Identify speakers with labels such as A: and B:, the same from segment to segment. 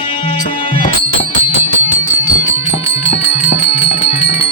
A: はい。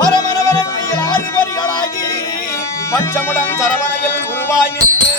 A: பரமரவரம் ஆதிபதிகளாகி பச்சமுடன் சரவணையில் உருவாய் நின்று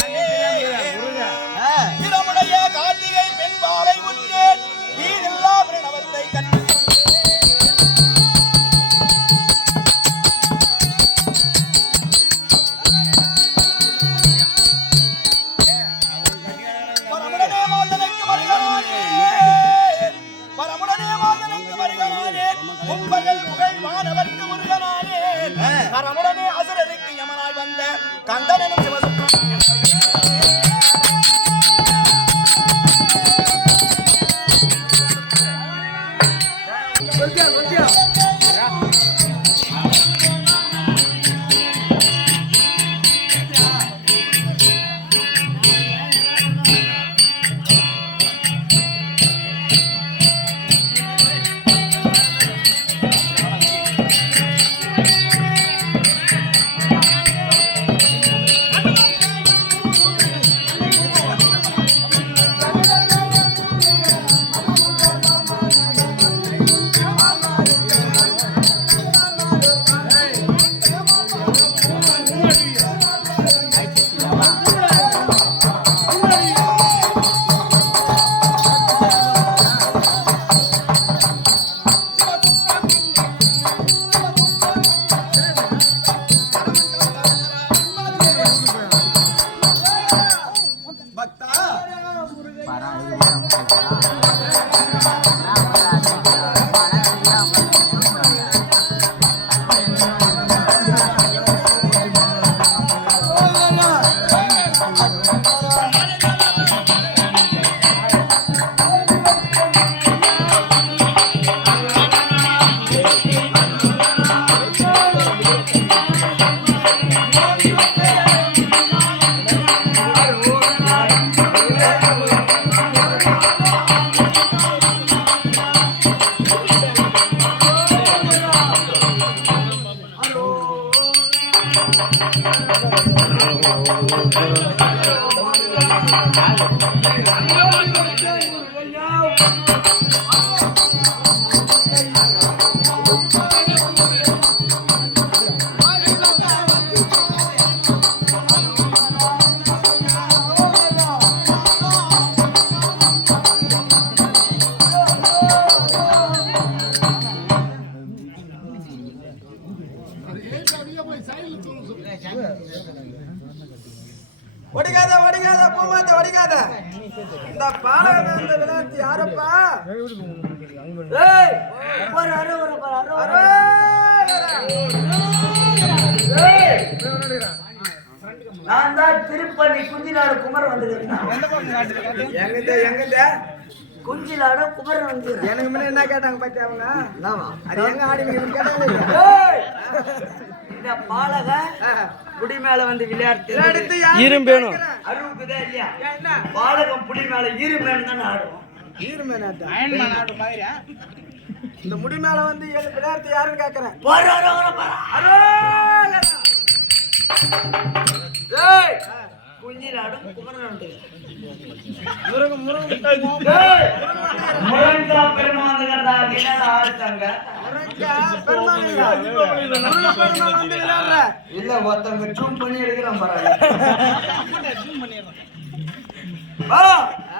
A: 回见回见
B: ஒடிக்காத ஒடிக்காத பூமாத்த ஒடிக்காத. இந்த பாலகன இந்த விளையாட்டு யாரப்பா?
C: ஏய் நான் தான் திருப்பதி குந்தினாடு குமர் வந்திருக்கேன்.
B: எங்கிட்ட எங்கிட்ட?
C: குஞ்சிலாடு குமரன் வந்துருக்கேன்
B: எனக்கு முன்ன என்ன கேட்டாங்க பாத்தி அவங்க அது எங்க ஆடிங்க கேட்டாங்க
C: இந்த பாலக புடி மேல வந்து விளையாட்டு
B: அடுத்து
D: இரும்பேணும்
C: அருவுக்குதா இல்லையா
B: என்ன
C: பாலகம் புடி மேல இருமேன்னு தான் ஆடுவோம்
B: இந்த முடி மேல வந்து ஏழு விளையாட்டு யாருன்னு கேக்குறேன்
C: பாரு அரோகரா பாரு
B: அரோகரா.
C: ஏய் குஞ்சிலாடு குமரன் பெருமாந்துகிறதா என்னடா ஆடுத்தாங்க
B: பெருமாள் இல்ல.
C: ஒருத்தவங்க ஜூம் பண்ணி எடுக்கலாம் பரவாயில்ல.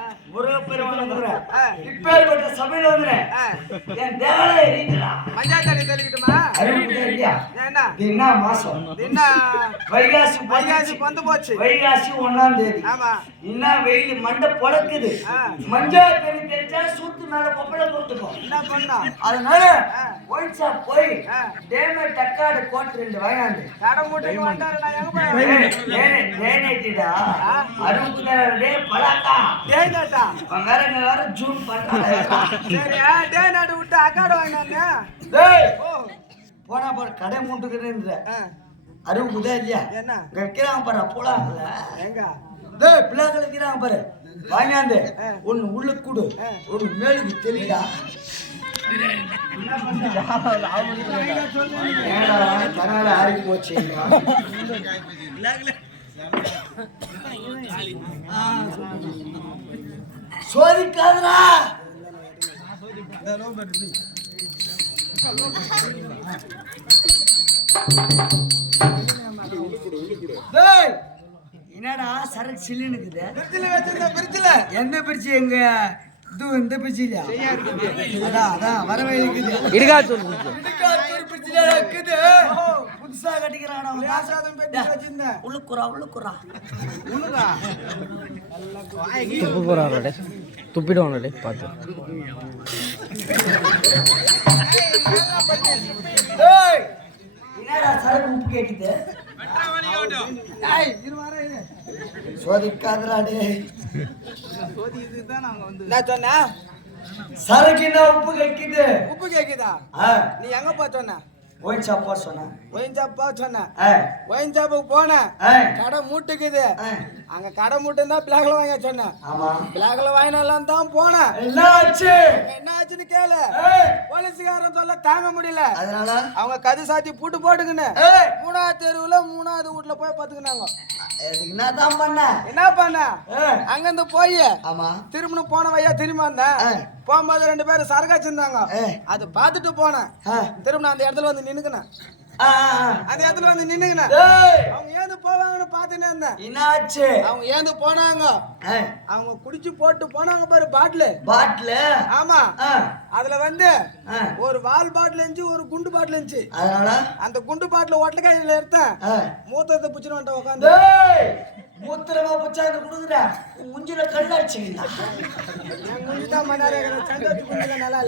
C: இப்பேற்பட்ட சபையில
B: ஆ,
C: என்
B: மஞ்சாய் தண்ணி தெளிக்கட்டுமா என்ன
C: மாசம்.
B: என்ன
C: வைகாசி
B: வைகாசி வந்து போச்சு.
C: வைகாசி ஒண்ணாம் தேதி.
B: ஆமா.
C: என்ன வெயில் மண்டை பொழக்குது. மஞ்சா தண்ணி தெரிஞ்சா சூத்து மேல கொப்பளை போட்டுக்கும்
B: என்ன பண்ணா?
C: அதனால ஷாப் போய். டேமே டக்காடு கோட் ரெண்டு வாங்கினாந்து
B: கடை மூட்டைக்கு வந்தாரு நான் எங்க போய்
C: அறுபத்தி பலாக்கா.
B: டேய்
C: பங்காரங்க வேற ஜூம் பண்றாங்க
B: விட்டு அக்காடு ஓ
C: போனா போற கடை மூட்டுக்குறேன்ற
B: ஆ,
C: அறுபதா இல்லையா
B: என்ன
C: வைக்கிறாங்க பாரு போலாங்கல்ல
B: எங்க
C: டேய் பிள்ளைகள் வைக்கிறாங்க பாரு வாங்கியாந்து. ஒன்னு உள்ள கூடு. ஒரு மேலுக்கு கனால ஆறி போச்சு சோதிக்காதடா. டேய். என்னடா சரக்கு
B: பிரிட்ஜில்
C: எந்த பிரிச்சு எங்க? இது இந்த பிரிச்சு இல்லையா அதான் அதான் வரவே இருக்குது பிரிட்ஜில இருக்குது. புதுசா கட்டிக்கிறான் அவன்?
B: யாசாதம் பெட்டி வச்சிருந்தேன்
C: உள்ளுக்குறா உள்ளுக்குறா
B: உள்ளுதா
D: துப்பு போறாரு துப்பிடுவானே பார்த்து.
B: இரு வரேன் இரு.
C: சோதிக்காதடா டேய்.
B: நான் சொன்னேன்
C: சரக்கு என்ன உப்பு கேக்குது.
B: உப்பு கேக்குதா? நீ எங்க போ சொன்ன?
C: ஒயின் சாப்பா சொன்னேன்
B: ஒயின் ஷாப் போ சொன்ன. ஒயின் ஷாப்புக்கு போனேன் கடை மூட்டுக்குது. அங்க கடை மூட்டு தான் பிளாக்ல வாங்க சொன்னேன்
C: ஆமா.
B: பிளாக்ல வாங்கினலாம் தான் போனேன்
C: என்ன ஆச்சு?
B: என்ன ஆச்சுன்னு கேளு. போலீஸ்காரன் சொல்ல தாங்க முடியல.
C: அதனால?
B: அவங்க கது சாத்தி பூட்டு போட்டுக்கின்னு. மூணாவது தெருவுல மூணாவது வீட்டுல போய் பாத்துக்கினாங்க
C: என்னதான் பண்ண?
B: என்ன பண்ண? அங்கிருந்து போய்
C: ஆமா.
B: திரும்பணும் போன வையா திரும்பி வந்தேன். போகும்போது ரெண்டு பேரும்
C: ஏய்.
B: அது பார்த்துட்டு போனேன். திரும்ப அந்த இடத்துல வந்து நின்னுக்கினேன். அந்த இடத்துல வந்து
C: ஏய்,
B: அவங்க ஏந்து போவாங்கன்னு பார்த்துட்டே இருந்தேன்.
C: என்னாச்சு?
B: அவங்க ஏந்து போனாங்க. அவங்க குடிச்சு போட்டு போனாங்க பாரு பாட்டிலு.
C: பாட்டில்?
B: ஆமா. அதுல வந்து. ஒரு வால் பாட்டில் இருந்துச்சு ஒரு குண்டு பாட்டில் இருந்துச்சு.
C: அதனால?
B: அந்த குண்டு பாட்டில் ஒட்டக்காயில எடுத்தேன். மூத்தத்தை பிடிச்சிட்டு வந்துட்டு உட்காந்து
C: மூத்திரமா புச்சாந்து குடுக்குற? உன் முஞ்சில கல்லாச்சுங்களா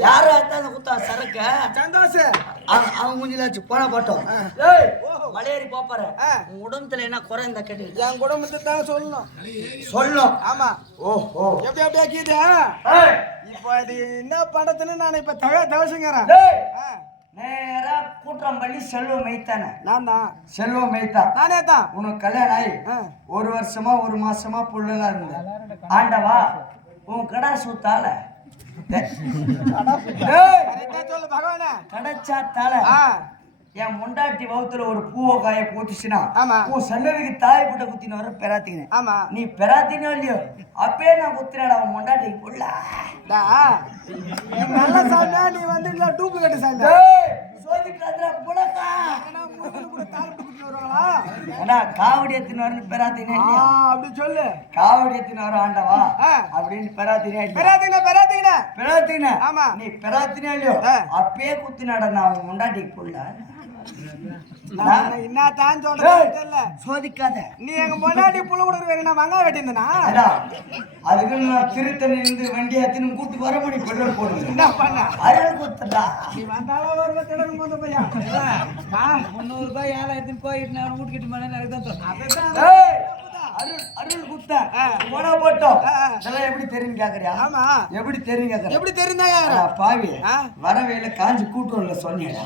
C: யாரா அந்த குத்தா சரக்க?
B: சந்தோஷ்.
C: அவன் முஞ்சிலாச்சு போன போட்டோம். மலையேறி போப்பாரு உடம்புல என்ன குறை இந்த கட்டி.
B: என் குடும்பத்தை தான் சொல்லணும்.
C: சொல்லும்
B: ஆமா.
C: ஓஹோ.
B: எப்படி ஆக்கிது
C: ஏய்,
B: இப்போ அது என்ன பண்றதுன்னு நான் இப்ப தவ தவசுங்கிறேன்.
C: டேய்,
B: ஆ,
C: நேரா கூட்டம் பண்ணி செல்வம் மெய்த்தானே.
B: நான் தான்
C: செல்வம் மெய்த்தா.
B: நானே தான்
C: உனக்கு கல்யாணம் ஆகி. ஒரு வருஷமா ஒரு மாசமா புள்ளலாம் இருந்த ஆண்டவா உன் கடா சூத்தால. கடைச்சா தால என் முண்டாட்டி வவுத்துல ஒரு பூவை காய போட்டுச்சுன்னா
B: ஆமா.
C: உன் சன்னதிக்கு தாய் புட்ட குத்தின வர பெறாத்தீங்க
B: ஆமா.
C: நீ பெறாத்தினோ இல்லையோ? அப்பயே நான் குத்துறேடா உன் முண்டாட்டிக்கு
B: நீ நல்ல சாமியா நீ வந்து டூப்ளிகேட்
C: டேய், சோதிக்காதடா அடா காவடி எத்தின வரணும் பெறாத்தினே
B: அப்படி சொல்லு.
C: காவடி எத்தின வர ஆண்டவா. அப்படின்னு பெறாத்தினே
B: பெறாதீங்க பெறாதீங்க
C: பெறாத்தின.
B: ஆமா.
C: நீ பெறாத்தினே இல்லையோ. அப்பயே குத்தினாடா நான் உன் முண்டாட்டிக்கு
B: நான் என்ன தான் சொல்றேன்
C: சோதிக்காத.
B: நீ எங்க முன்னாடி புள்ள கொடுக்குற நான் வெங்காயம் வெட்டியிருந்தேனா?
C: அதுக்கு நான் திருத்தணி இருந்து வண்டி கூட்டு வர மணி பெட்ரோல் போடுங்க
B: என்ன பண்ண?
C: அருள் குத்துடா
B: நீ வந்தாலும் ஒரு திடனும் போந்த பையன்
E: முந்நூறு ரூபாய் ஏழாயிரத்தி போயிட்டு நான் வீட்டுக்கிட்டு மேலே எனக்கு தான்
C: அருள் அருள் குத்த போடா போட்டோம் இதெல்லாம் எப்படி தெரியும் கேக்குறியா?
B: ஆமா.
C: எப்படி தெரியும் கேக்குறா
B: எப்படி தெரிந்தாங்க
C: பாவி.
B: ஆ?
C: வர வெயில காஞ்சி கூட்டுறல சொன்னியடா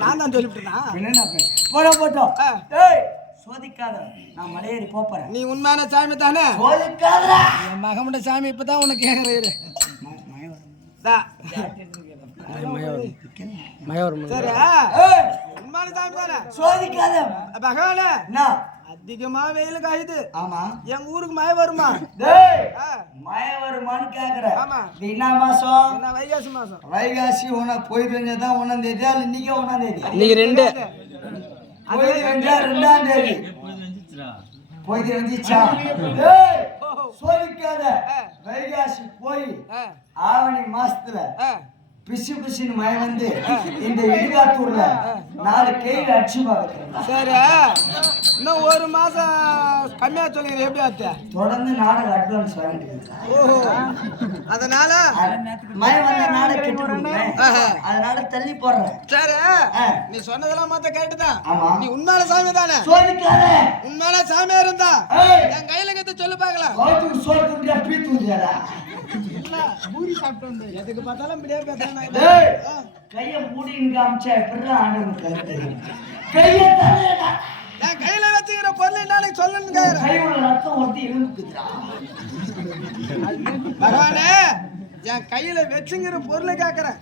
B: நான் தான் சொல்லிவிட்டேனா?
C: போடா போட்டோம். ஏய் சோதிக்காத நான் மலையேறி போறேன்
B: நீ உண்மையான சாமி தானே?
E: என் மகமுட சாமி இப்பதான் உனக்கு கேட்கறாரு
B: தா.
D: மயம்
B: சரி உண்மையான சாமி தானே?
C: சோதிக்காத.
B: பகவானே.
C: என்ன?
B: அதிகமா வெயில் காயுது
C: ஆமா.
B: எங்க ஊருக்கு மழை வருமா?
C: மழை வருமான்னு கேக்குற.
B: ஆமா.
C: என்ன மாசம்?
B: என்ன வைகாசி மாசம்?
C: வைகாசி உன போய் தெரிஞ்சதான் ஒன்னாம் தேதி. அல்ல இன்னைக்கு ஒன்னாம் தேதி.
D: இன்னைக்கு ரெண்டு.
C: போய் தெரிஞ்சா ரெண்டாம் தேதி. போய் தெரிஞ்சிச்சா டேய் சோதிக்காத. வைகாசி போய் ஆவணி மாசத்துல. பிசு பிசுன்னு மழை வந்து இந்த இடுகாத்தூர்ல நாலு கேள்வி அடிச்சு பார்க்கிறேன்
B: சரி. இன்னும் ஒரு மாசம் கம்மியா சொல்லுங்க எப்படி ஆச்சு?
C: தொடர்ந்து நாடகம் அட்வான்ஸ் வாங்கிட்டு.
B: ஓஹோ. அதனால?
C: மழை வந்த கெட்டு
B: ஆஹா.
C: அதனால தள்ளி போடுறேன்.
B: சரி. நீ சொன்னதெல்லாம் மத்த கேட்டுதான்
C: ஆமா.
B: நீ உண்மையான சாமி தானே?
C: சோதிக்காத.
B: உண்மையான சாமியா இருந்தா? என் கையில கத்து சொல்லு பாக்கலாம்
C: கவுத்துக்கு சோறு
B: பூரி சாப்பிட்டு எதுக்கு பார்த்தாலும் இப்படியே பேசுறேன்
C: கைய மூடின்னு காமிச்சா கண்ணு தெரியும் கைய
B: என் கையில வச்சுக்கிற பொருள் என்ன சொல்லணும்னு கேக்குறேன்
C: கை உள்ள ரத்தம் ஒட்டி எலும்புக்குதுடா
B: பகவானே என் கையில வச்சுங்கிற பொருளை கேக்குறேன்.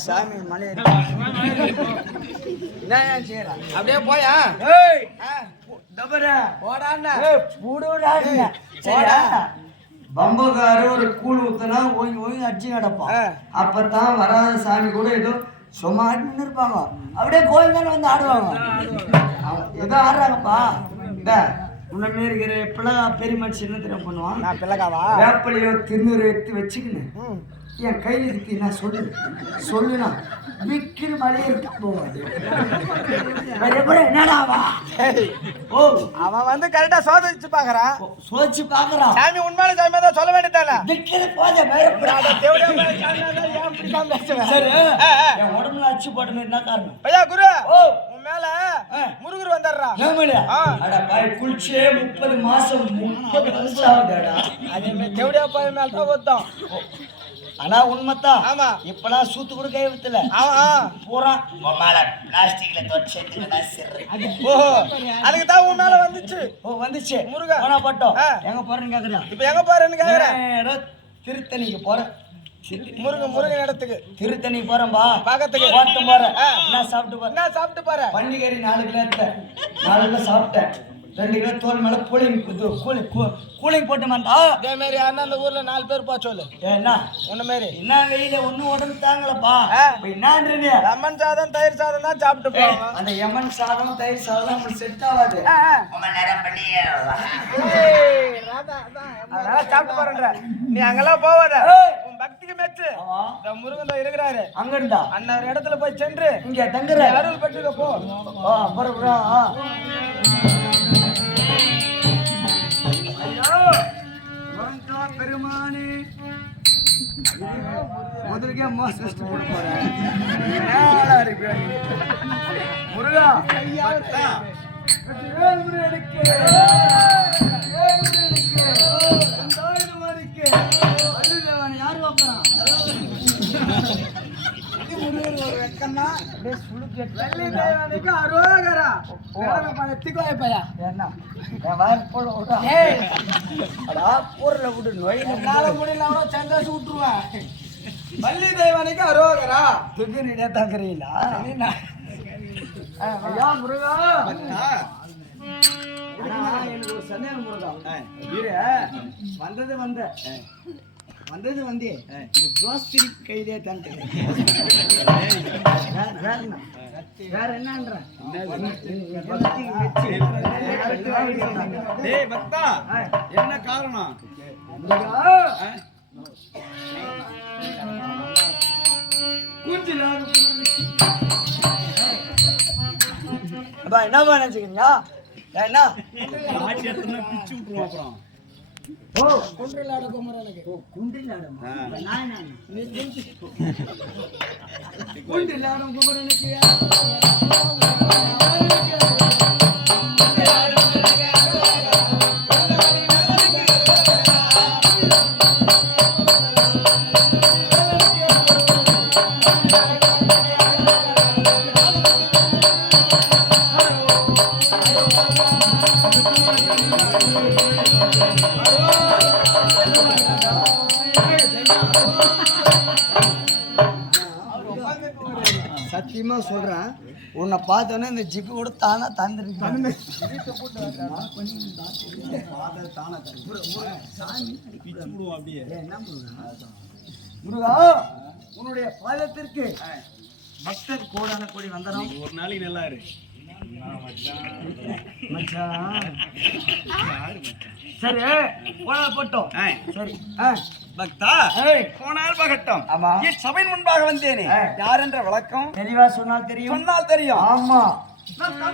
C: சாமி மலை என்ன செய்யறா?
B: அப்படியே போயா?
C: டபரா. ஏய் புடுடா சரியா? பம்பகாரு ஒரு கூழ் ஊத்துனா ஓங்கி ஓங்கி அடிச்சு கிடப்பான். அப்பதான் வராத சாமி கூட ஏதோ சும்மா ஆடின்னு இருப்பாங்க. அப்படியே கோயில் தானே வந்து ஆடுவாங்க. ஏதோ ஆடுறாங்கப்பா. இந்த உன்ன இருக்கிற பிள்ளை பெரிய மனுஷன் என்ன தெரியும் பண்ணுவான்? வேப்பலையோ திருநூறு எடுத்து வச்சுக்கின்னு என் கையில் இருக்கு நான் சொல்லு. சொல்லுனா விக்கிற மலையே இருக்கா போவாது என்னடாவா ஓ.
B: அவன் வந்து கரெக்டா சோதிச்சு பாக்குறான்
C: சோதிச்சு பாக்குறான்
B: சாமி உண்மையான சாமி தான் சொல்ல வேண்டியதானே?
C: விக்கிற போதே சரி என் உடம்புல அச்சு போட்டது என்ன காரணம்?
B: ஐயா குரு
C: ஓ.
B: உன் மேல முருகர் வந்துடுறா.
C: அட பாய் குளிச்சே முப்பது மாசம் முப்பது வருஷம் ஆகுதாடா
B: அதே மாதிரி தேவடியா போய் மேல தான்
C: ஆனா உண்மைத்தான்
B: ஆமா.
C: இப்பெல்லாம் சூத்து கூட கை வித்துல பூரா மேல பிளாஸ்டிக்ல
B: ஓஹோ. அதுக்கு தான் உன் மேல வந்துச்சு.
C: ஓ வந்துச்சு.
B: முருகா.
C: போனா பட்டோம்.
B: ஆ.
C: எங்க போறேன்னு கேக்குறேன்
B: இப்ப எங்க பாருன்னு கேக்குறேன்
C: திருத்தணிக்கு போறேன்.
B: முருகன் முருகன் இடத்துக்கு.
C: திருத்தணிக்கு போறேன்பா
B: பாக்கத்துக்கு.
C: போறேன்.
B: ஆ.
C: என்ன சாப்பிட்டு போறேன்.
B: என்ன சாப்பிட்டு பாரு
C: பண்டிகரி நாலு கிலோ நாலு கிலோ சாப்பிட்டேன். ரெண்டு கிலோ தோல் மேல கூலிங் கூலிங் கூலிங் போட்டு மாட்டா
B: இதே மாதிரி அண்ணா அந்த ஊர்ல நாலு பேர் போ சொல்லு.
C: என்ன?
B: உன்ன மாதிரி
C: என்ன வெயில? ஒண்ணும் உடம்பு. இப்ப என்னன்றீங்க
B: லெமன் சாதம் தயிர் சாதம் தான் சாப்பிட்டு போவோம்.
C: அந்த யமன் சாதம் தயிர் சாதம் நம்மளுக்கு செட் ஆகாது.
B: அதனால சாப்பிட்டு போறேன்ற. நீ அங்கெல்லாம் போவாத. பக்திக்கு மெச்சு.
C: ஆமா.
B: இந்த முருகன் இருக்கிறாரு.
C: அங்க இருந்தா
B: அண்ணன் ஒரு இடத்துல போய் சென்று
C: இங்க தங்குற
B: அருள் பெற்றுக்க போ.
C: அப்புறம் பெருமானே முதலுக்கே அம்மா சிருஷ்டி போட போறேன்? முருகா பக்தா. வேல் முருகனுக்கு. வேல் முருகனுக்கு. தாழ்வானுக்கு. வள்ளுதேவன் யார் வைப்பறான்?
B: வெள்ளி தேவனுக்கு அரோகரா வள்ளி தேவனுக்கு அரோகரா
C: துக்கினிடே தங்குறீங்களா? ஐயா, முருகா. எனக்கு ஒரு சந்தேகம் முருகா. வந்தது வந்த வந்தது வந்து இந்த ஜோஸ்திரி கையிலே தந்துட்டு வேற வேற என்ன? வேற என்னன்ற.
A: டேய் பக்தா என்ன காரணம்.
C: கொஞ்ச அப்பா என்னப்பா நினைச்சுக்கிறீங்க ஏன் என்ன
A: பிச்சு விட்டுருவோம் அப்புறம்
C: ஓ
B: குன்றிலாட குமரனுக்கு
C: ஓ குண்டில் ஆடும்?
A: ஆ.
C: நான் என்ன
B: குன்றில் ஆடும் குமரனுக்கு
C: சத்தியமா சொல்றேன். உன்னை பார்த்தோன்னே இந்த ஜிப்பு கூட தானா தந்துருக்கு
A: பிச்சு விடுவோம் அப்படியே
C: முருகா உன்னுடைய பாதத்திற்கு பக்தர் கோடான கோடி வந்தனம்.
A: ஒரு நாளைக்கு நல்லா இரு.
C: மச்சான் சரி போனா போட்டோம். சரி
A: பக்தா போனால் பகட்டும்.
C: ஆமா.
A: சபையின் முன்பாக வந்தேனே. யார் என்ற விளக்கம்
C: தெளிவா சொன்னால் தெரியும்.
A: சொன்னால் தெரியும்.
C: ஆமா.
A: பக்தா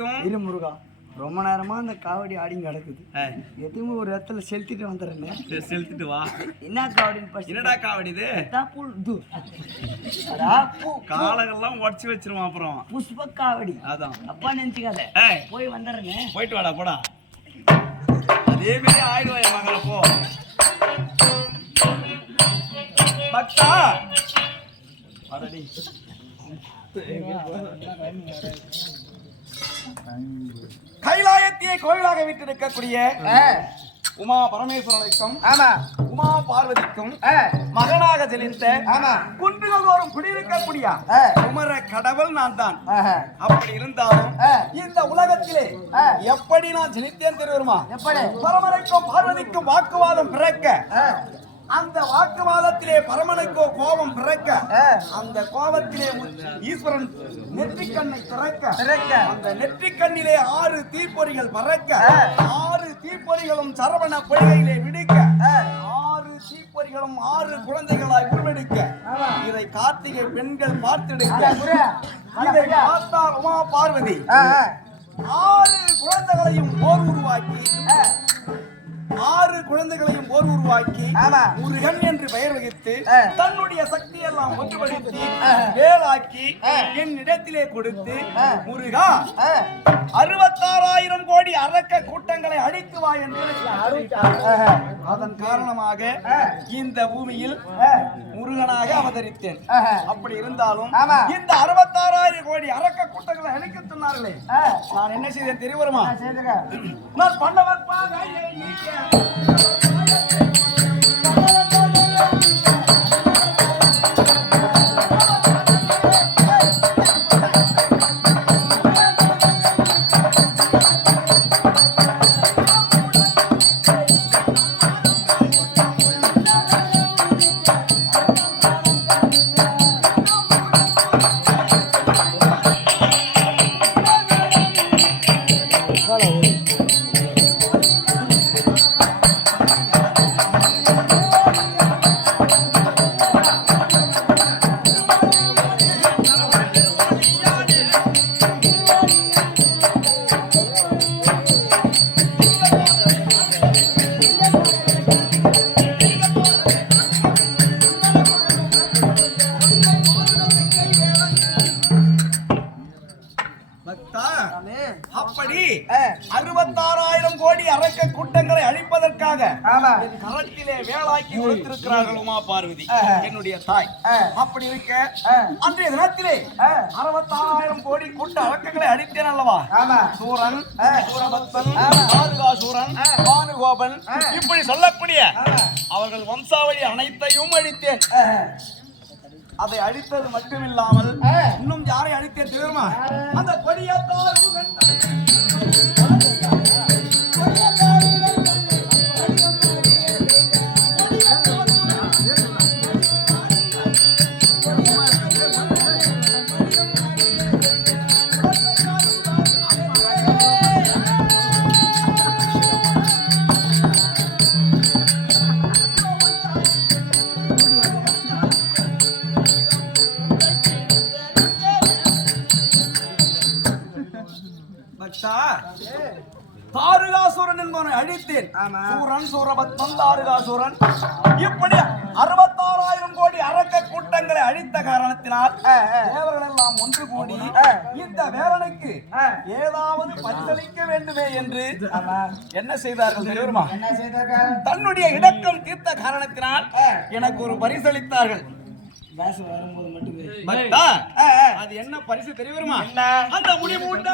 A: பார்வதிக்கும்
C: இரு முருகா ரொம்ப நேரமா அந்த காவடி ஆடிங்க கிடக்குது எதுவுமே ஒரு இடத்துல செலுத்திட்டு வந்துடுறேன்.
A: செலுத்திட்டு வா.
C: என்ன காவடின்னு ஃபர்ஸ்ட்
A: என்னடா காவடி இது?
C: புல் பூ
A: காலங்கள்லாம் உடச்சி வச்சிருவான் அப்புறம்.
C: புஷ்ப காவடி.
A: அதான்.
C: அப்பா நினைச்சுக்காத. போய் வந்துடுறேன்.
A: போயிட்டு வாடா போடா. அதே மாதிரி ஆயிடுவா என் மகளை போ. பக்தா. அடடி. கைலாயத்தையே கோயிலாக விட்டிருக்கக்கூடிய உமா பரமேஸ்வரனுக்கும்
C: ஆமா
A: உமா பார்வதிக்கும் மகனாக ஜெனித்த
C: ஆமா.
A: குன்றுகள் தோறும் குடியிருக்கக்கூடிய. குமர கடவுள் நான் தான். அப்படி இருந்தாலும். இந்த உலகத்திலே. எப்படி நான் ஜெனித்தேன் தெரியுமா
C: எப்படி?
A: பரமனுக்கும் பார்வதிக்கும் வாக்குவாதம் பிறக்க. அந்த வாக்குவாதத்திலே பரமனுக்கோ கோபம் பிறக்க. அந்த கோபத்திலே ஈஸ்வரன் நெற்றிக்கண்ணை திறக்க
C: திறக்க.
A: அந்த நெற்றிக்கண்ணிலே ஆறு தீப்பொறிகள் பறக்க. ஆறு தீப்பொறிகளும் சரவண பொய்கையிலே விடுக்க. ஆறு தீப்பொறிகளும் ஆறு குழந்தைகளாய் உருவெடுக்க. இதை கார்த்திகை பெண்கள் பார்த்தெடுக்க இதை. பார்த்தா உமா பார்வதி. ஆறு குழந்தைகளையும் போர் உருவாக்கி. ஆறு குழந்தைகளையும் போர் உருவாக்கி. முருகன் என்று பெயர் வகித்து. தன்னுடைய சக்தியெல்லாம் ஒன்றுபடுத்தி
C: ஆ.
A: வேலாக்கி. என் இடத்திலே கொடுத்து. முருகா. அறுபத்தாறாயிரம் கோடி அரக்க கூட்டங்களை அழித்து வா என்று. அதன் காரணமாக. இந்த பூமியில். முருகனாக அவதரித்தேன். அப்படி இருந்தாலும். இந்த அறுபத்தாறாயிரம் கோடி அரக்க கூட்டங்களை அழிக்க சொன்னார்களே. நான் என்ன செய்தேன்
C: ஆ, செய்துங்க.
A: நான் பண்ணவர் Thank
B: you.
A: என் கரத்திலே வேலாக்கி கொடுத்திருக்கிறார்கள் உமா பார்வதி. என்னுடைய தாய். அப்படி இருக்க. அன்றைய தினத்திலே. அறுபத்தாறாயிரம் கோடி கூட்ட அரக்கங்களை அழித்தேன் அல்லவா சூரன். சூரபத்தன். பாதுகாசூரன் பானுகோபன். இப்படி சொல்லக்கூடிய. அவர்கள் வம்சாவளி அனைத்தையும் அழித்தேன்
B: ஆ.
A: அதை அழித்தது மட்டுமில்லாமல். இன்னும் யாரை அழித்தேன் தெரியுமா அந்த கொடியத்தார் தாருகாசுரன் இப்படி அறுபத்தாறாயிரம் கோடி அரக்க கூட்டங்களை அழித்த காரணத்தினால். தேவர்கள் எல்லாம் ஒன்று கூடி. இந்த வேலனுக்கு. ஏதாவது பரிசளிக்க வேண்டுமே என்று என்ன செய்தார்கள் தெரியுமா தன்னுடைய இடக்கம் தீர்த்த காரணத்தினால். எனக்கு ஒரு பரிசளித்தார்கள். அது என்ன பரிசு தெரியுமா
B: என்ன?
A: அந்த முடிமூட்டை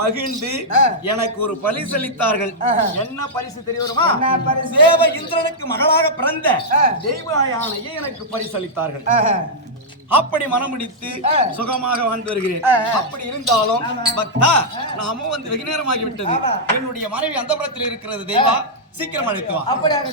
A: மகிழ்ந்து. எனக்கு ஒரு பரிசு அளித்தார்கள். என்ன பரிசு
B: பரிசு?
A: தேவ இந்திரனுக்கு மகளாக பிறந்த. தெய்வ யானையை எனக்கு பரிசளித்தார்கள்
B: ஆஹா.
A: அப்படி மனமுடித்து. சுகமாக வாழ்ந்து வருகிறேன். அப்படி இருந்தாலும் பக்தா நாமும் வந்து வெகு நேரமாகி விட்டது
B: ஆமா.
A: என்னுடைய மனைவி அந்த இருக்கிறது தெய்வா சீக்கிரம் அழைத்து வா
B: அப்படியாக